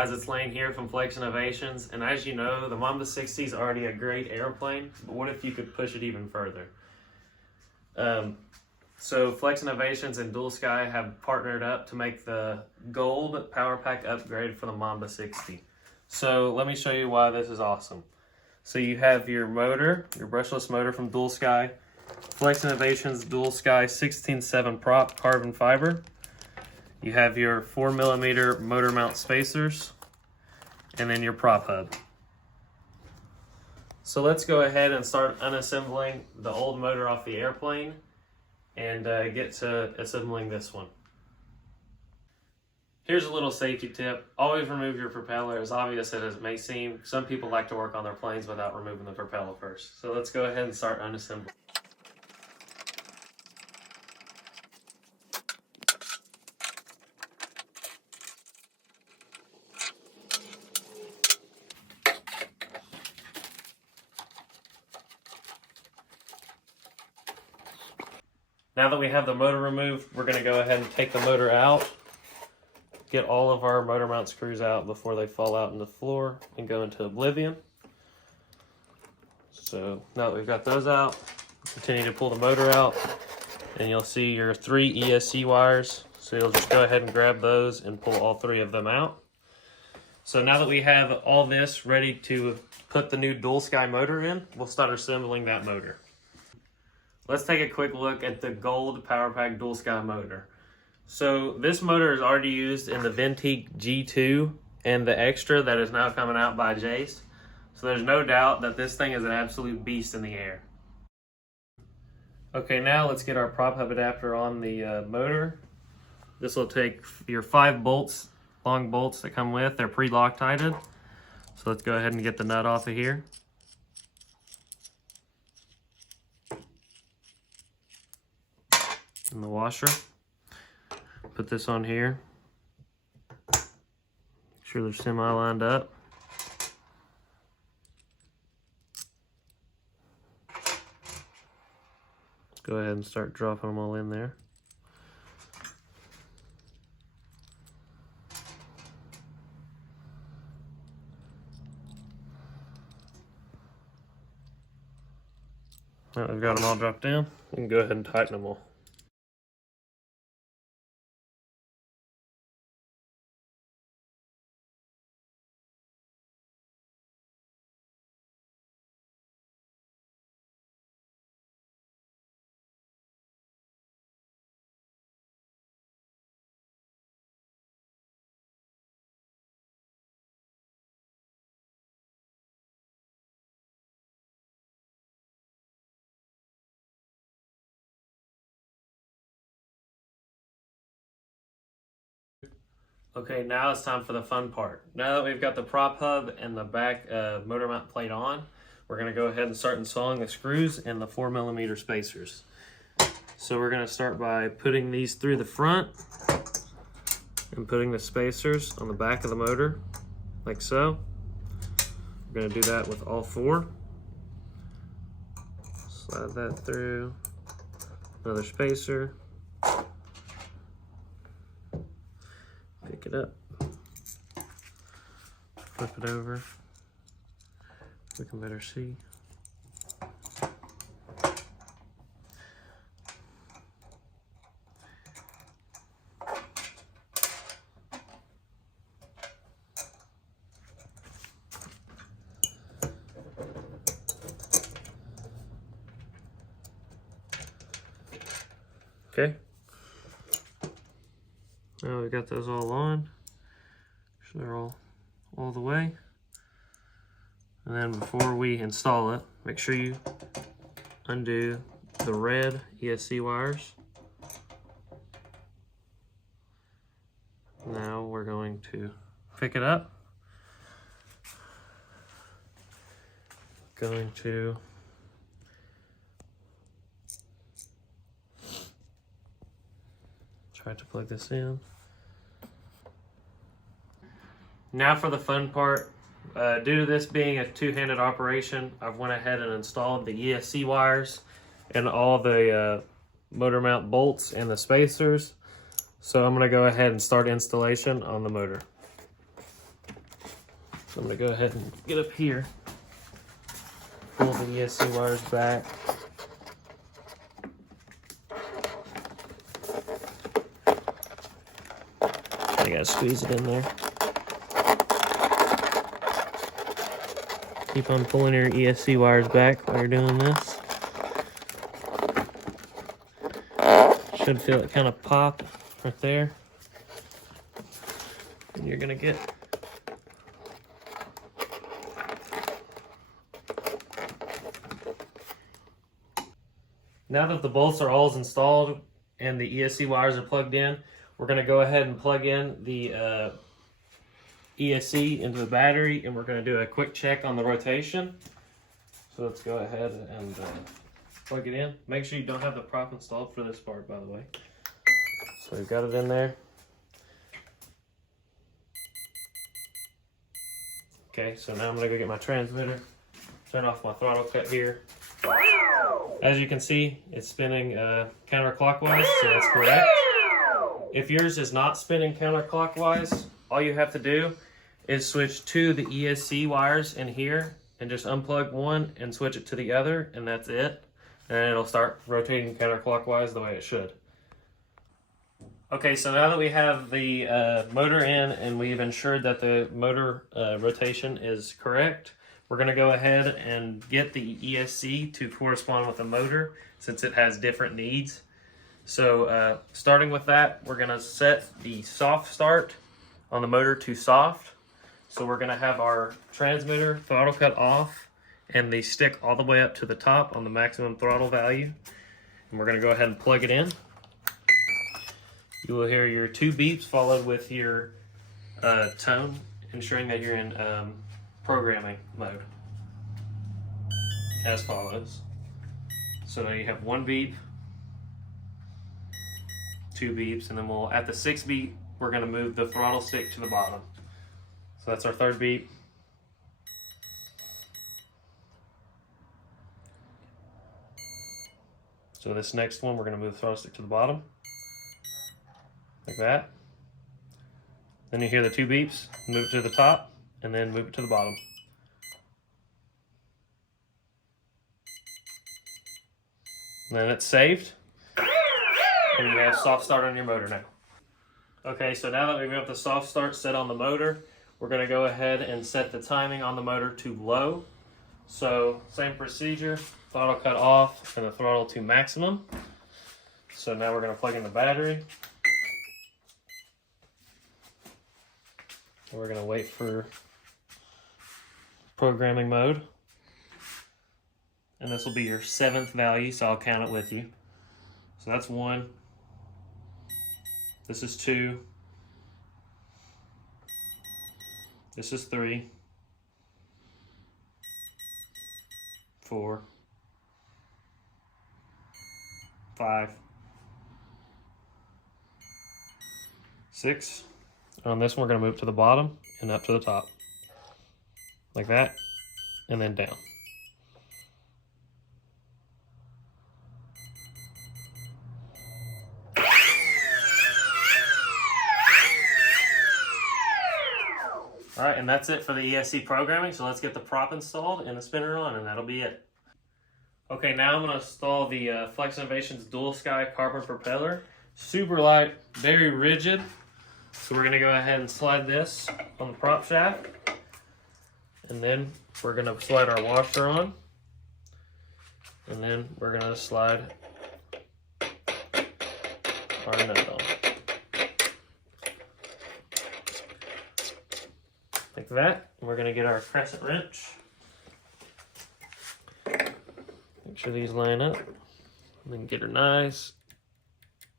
guys, it's Lane here from Flex Innovations, and as you know, the Mamba 60 is already a great airplane, but what if you could push it even further? So Flex Innovations and Dual Sky have partnered up to make the gold power pack upgrade for the Mamba 60. So let me show you why this is awesome. So you have your motor, your brushless motor from Dual Sky, Flex Innovations Dual Sky 16.7 prop carbon fiber. You have your 4mm motor mount spacers, and then your prop hub. So let's go ahead and start unassembling the old motor off the airplane and get to assembling this one. Here's a little safety tip. Always remove your propeller, as obvious as it may seem. Some people like to work on their planes without removing the propeller first. So let's go ahead and start unassembling. Now that we have the motor removed, we're going to go ahead and take the motor out, get all of our motor mount screws out before they fall out on the floor and go into oblivion. So now that we've got those out, continue to pull the motor out, and you'll see your 3 ESC wires. So you'll just go ahead and grab those and pull all 3 of them out. So now that we have all this ready to put the new Dual Sky motor in, we'll start assembling that motor. Let's take a quick look at the gold power pack Dual Sky motor. So this motor is already used in the Ventique G2 and the Extra that is now coming out by Jace. So there's no doubt that this thing is an absolute beast in the air. Okay, now let's get our prop hub adapter on the motor. This will take your 5 bolts, long bolts that come with. They're pre-Loctited. So let's go ahead and get the nut off of here. And the washer. Put this on here. Make sure they're semi-lined up. Go ahead and start dropping them all in there. All right, we've got them all dropped down. We can go ahead and tighten them all. Okay, now it's time for the fun part. Now that we've got the prop hub and the back motor mount plate on, we're going to go ahead and start installing the screws and the 4mm spacers. So we're going to start by putting these through the front and putting the spacers on the back of the motor, like so. We're going to do that with all 4. Slide that through, another spacer. Pick it up, flip it over, we can better see. Okay. Now we've got those all on, so they're all the way. And then before we install it, make sure you undo the red ESC wires. Now we're going to pick it up. Going to try to plug this in. Now for the fun part. Due to this being a two-handed operation, I've went ahead and installed the ESC wires and all the motor mount bolts and the spacers. So I'm going to go ahead and start installation on the motor. So I'm gonna go ahead and get up here, pull the ESC wires back. I gotta squeeze it in there. Keep on pulling your ESC wires back while you're doing this. Should feel it kind of pop right there. And you're gonna get now that the bolts are all installed and the ESC wires are plugged in, we're gonna go ahead and plug in the ESC into the battery, and we're going to do a quick check on the rotation. So let's go ahead and plug it in. Make sure you don't have the prop installed for this part, by the way. So we've got it in there. Okay, so now I'm going to go get my transmitter, turn off my throttle cut here. As you can see, it's spinning counterclockwise, so that's correct. If yours is not spinning counterclockwise, all you have to do is switch to the ESC wires in here and just unplug one and switch it to the other, and that's it. And it'll start rotating counterclockwise the way it should. Okay, so now that we have the motor in and we've ensured that the motor rotation is correct, we're going to go ahead and get the ESC to correspond with the motor since it has different needs. So starting with that, we're going to set the soft start on the motor to soft. So we're going to have our transmitter throttle cut off and the stick all the way up to the top on the maximum throttle value. And we're going to go ahead and plug it in. You will hear your 2 beeps followed with your tone, ensuring that you're in programming mode, as follows. So now you have 1 beep, 2 beeps, and then at the 6th beep, we're going to move the throttle stick to the bottom. So that's our 3rd beep. So this next one, we're going to move the throttle stick to the bottom, like that. Then you hear the 2 beeps, move it to the top, and then move it to the bottom. And then it's saved, and you have soft start on your motor now. Okay, so now that we've got the soft start set on the motor, we're going to go ahead and set the timing on the motor to low. So same procedure, throttle cut off and the throttle to maximum. So now we're going to plug in the battery. We're going to wait for programming mode. And this will be your 7th value, so I'll count it with you. So that's 1. This is 2. This is 3. 4. 5. 6. On this one, we're going to move to the bottom and up to the top. Like that. And then down. All right, and that's it for the ESC programming. So let's get the prop installed and the spinner on, and that'll be it. Okay, now I'm going to install the Flex Innovations Dual Sky Carbon Propeller. Super light, very rigid. So we're going to go ahead and slide this on the prop shaft. And then we're going to slide our washer on. And then we're going to slide our nut on. Like that. We're going to get our crescent wrench. Make sure these line up. And then get her nice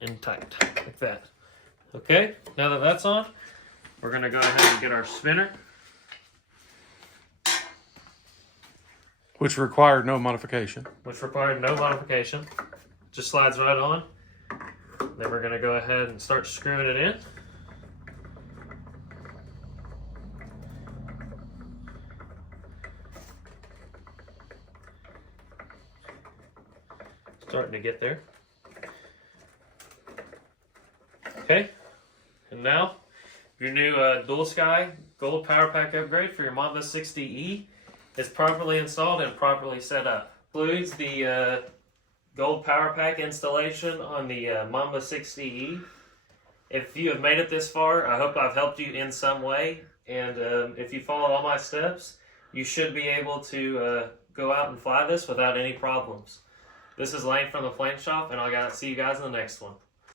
and tight. Like that. Okay, now that that's on, we're going to go ahead and get our spinner. Which required no modification. Just slides right on. Then we're going to go ahead and start screwing it in. Starting to get there. Okay, and now, if Your new Dual Sky Gold Power Pack upgrade for your Mamba 60E is properly installed and properly set up. Includes the Gold Power Pack installation on the Mamba 60E. If you have made it this far, I hope I've helped you in some way. And if you follow all my steps, you should be able to go out and fly this without any problems. This is Lane from the Plane Shop, and I'll see you guys in the next one.